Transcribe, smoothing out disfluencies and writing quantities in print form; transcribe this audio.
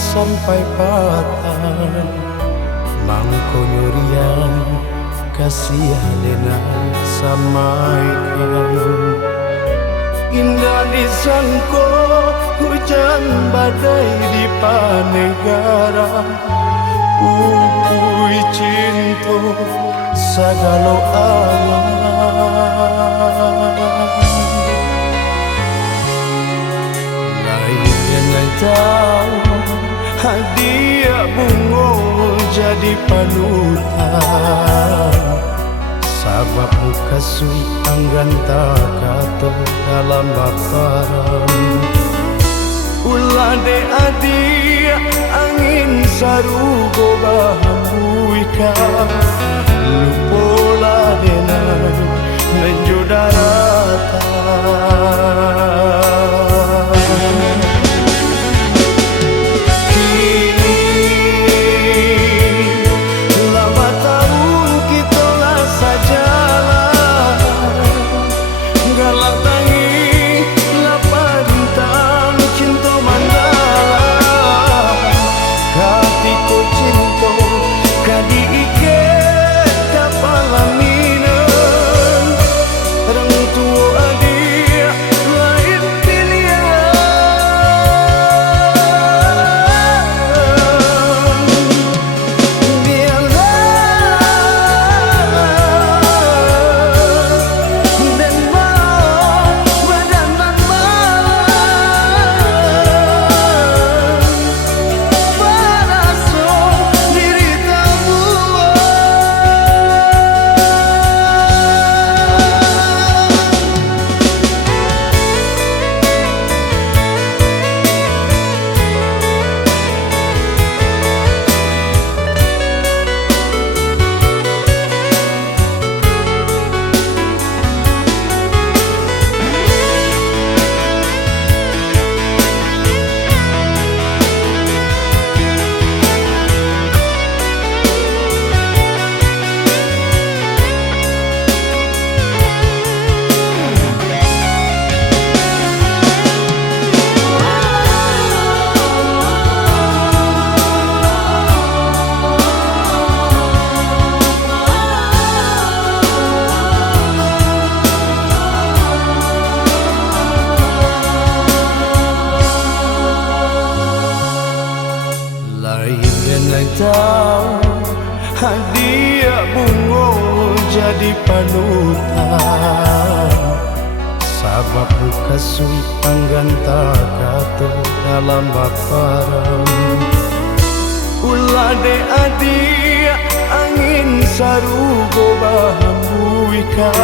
sampai patan mangkonyurian kasih denan samaikan. Indah disangko hujan badai di panegara, upui cinta sagalo alam. Lain dengan tahu hadiah bunga jadi panutan, sabab muka sui anggan tak kata dalam baparan. Ulah de adia angin sarugo bahambuika, lupola denan menjudaratan. Tahu hadiah bunga jadi panutan, sabab buka sui anggan tak kata dalam baparan. Ulah de adia angin sarugo bahambuika,